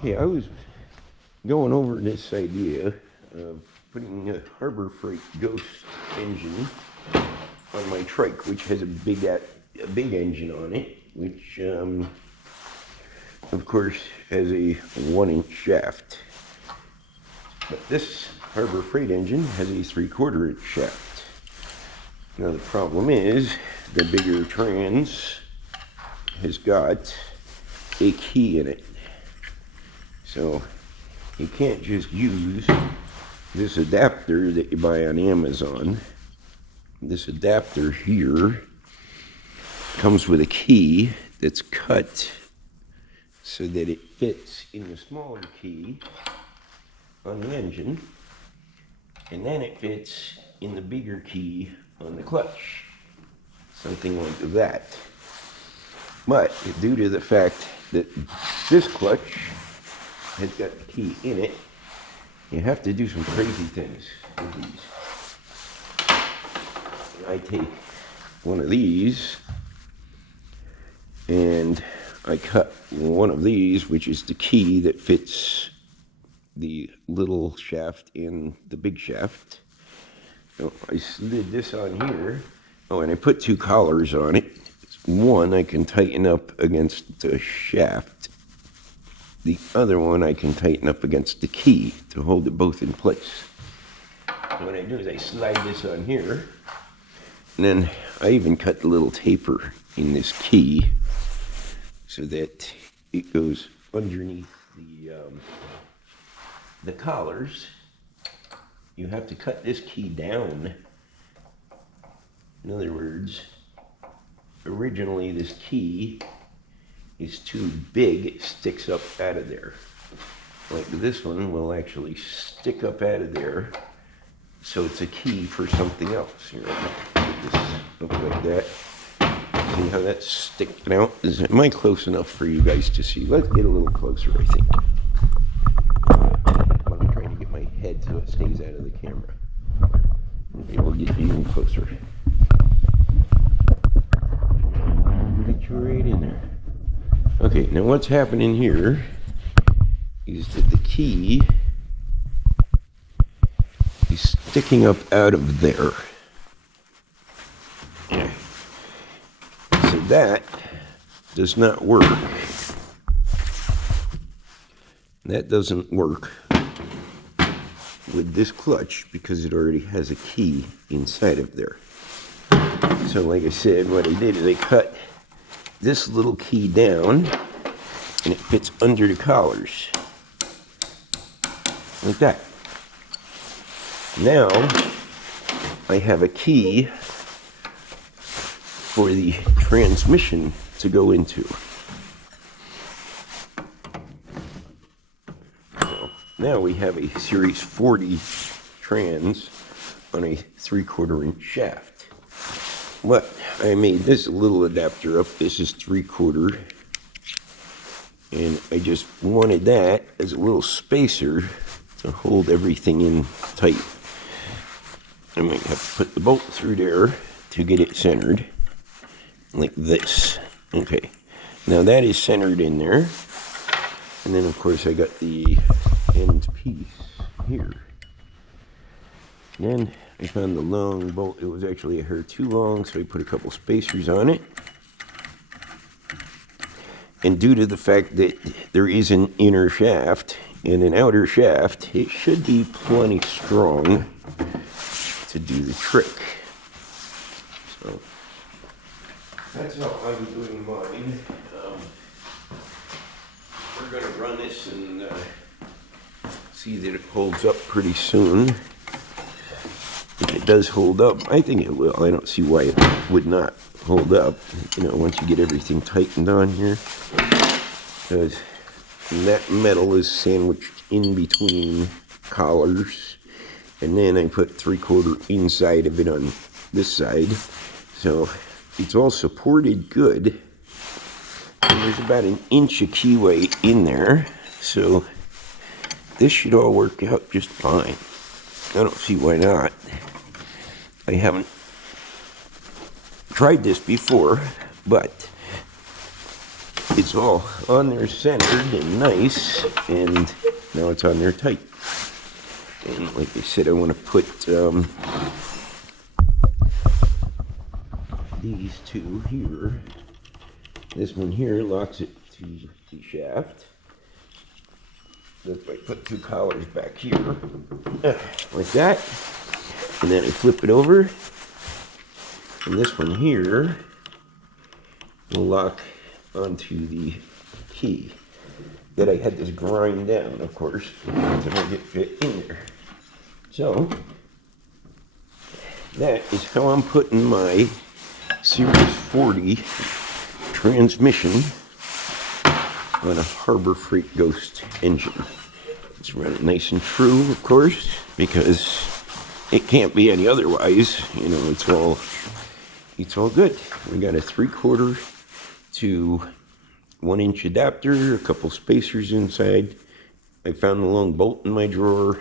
Okay, I was going over this idea of putting a Harbor Freight Ghost engine on my trike, which has a big engine on it, which of course has a 1-inch shaft. But this Harbor Freight engine has a 3/4 inch shaft. Now the problem is the bigger trans has got a key in it. So you can't just use this adapter that you buy on Amazon. This adapter here comes with a key that's cut so that it fits in the smaller key on the engine, and then it fits in the bigger key on the clutch, something like that. But due to the fact that this clutch has got the key in it, you have to do some crazy things with these. I take one of these and I cut one of these, which is the key that fits the little shaft in the big shaft. So I slid this on here. Oh, and I put 2 collars on it. One I can tighten up against the shaft. The other one I can tighten up against the key to hold it both in place. So what I do is I slide this on here, and then I even cut the little taper in this key so that it goes underneath the collars. You have to cut this key down. In other words, originally this key is too big, it sticks up out of there. Like this one will actually stick up out of there, so it's a key for something else. You know, put this up like that. See how that's sticking out? Am I close enough for you guys to see? Let's get a little closer, I think. I'm trying to get my head so it stays out of the camera. Okay, we'll get even closer. Get you right in there. Okay, now what's happening here is that the key is sticking up out of there. Yeah. So that does not work. That doesn't work with this clutch because it already has a key inside of there. So like I said, what I did is I cut this little key down, and it fits under the collars like that. Now I have a key for the transmission to go into. So now we have a Series 40 trans on a 3/4 inch shaft. But I made this little adapter up. This is 3/4, and I just wanted that as a little spacer to hold everything in tight. I might have to put the bolt through there to get it centered, like this. Okay, now that is centered in there, and then of course I got the end piece here. Then I found the long bolt. It was actually a hair too long, so I put a couple spacers on it. And due to the fact that there is an inner shaft and an outer shaft, it should be plenty strong to do the trick. So that's how I'm doing mine. We're going to run this and see that it holds up pretty soon. If it does hold up, I think it will. I don't see why it would not hold up, you know, once you get everything tightened on here. Because that metal is sandwiched in between collars, and then I put 3/4 inside of it on this side. So it's all supported good. And there's about 1 inch of keyway in there. So this should all work out just fine. I don't see why not. I haven't tried this before, but it's all on there centered and nice, and now it's on there tight. And like I said, I want to put these two here. This one here locks it to the shaft. If I put two collars back here, like that, and then I flip it over, and this one here will lock onto the key that I had this grind down, of course, to make it fit in there. So that is how I'm putting my Series 40 transmission on a Harbor Freight Ghost engine. Let's run it nice and true, of course, because it can't be any otherwise. You know, it's all good. We got a 3/4 to 1 inch adapter, a couple spacers inside. I found a long bolt in my drawer.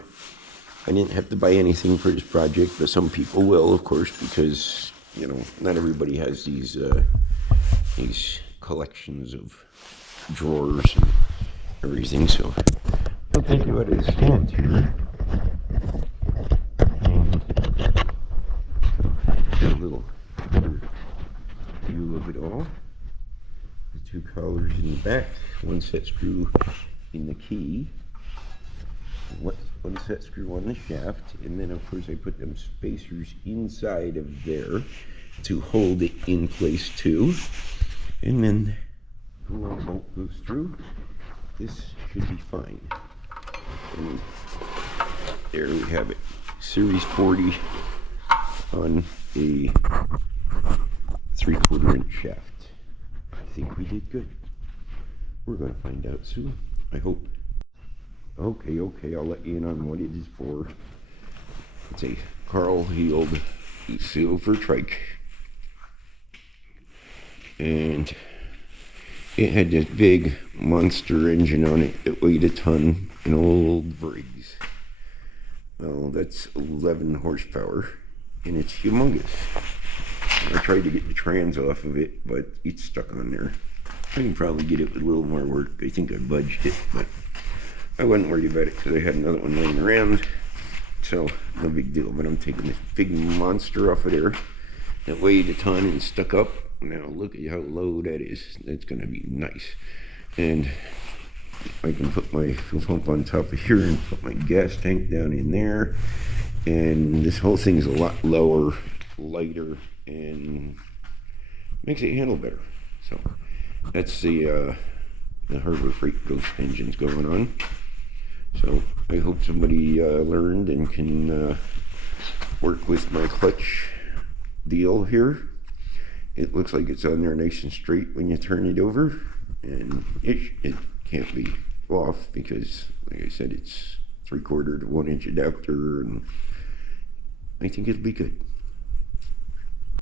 I didn't have to buy anything for this project, but some people will, of course, because, you know, not everybody has these collections of drawers and everything. So I'll take you out of the stand here. And a little better view of it all. The two collars in the back, one set screw in the key, one set screw on the shaft, and then of course I put them spacers inside of there to hold it in place too. And then the long bolt goes through. This should be fine. And there we have it. Series 40 on a 3/4 inch shaft. I think we did good. We're going to find out soon, I hope. Okay, I'll let you in on what it is for. It's a Carl Heald silver trike. And it had this big monster engine on it that weighed a ton, an old Briggs. Well, that's 11 horsepower, and it's humongous. I tried to get the trans off of it, but it's stuck on there. I can probably get it with a little more work. I think I budged it, but I wasn't worried about it because I had another one laying around, so no big deal. But I'm taking this big monster off of there that weighed a ton and stuck up. Now look at how low that is. That's going to be nice. And I can put my fuel pump on top of here and put my gas tank down in there. And this whole thing is a lot lower, lighter, and makes it handle better. So that's the Harbor Freight Ghost engines going on. So I hope somebody learned and can work with my clutch deal here. It looks like it's on there nice and straight when you turn it over, and it can't be off because, like I said, it's 3/4 to 1 inch adapter, and I think it'll be good.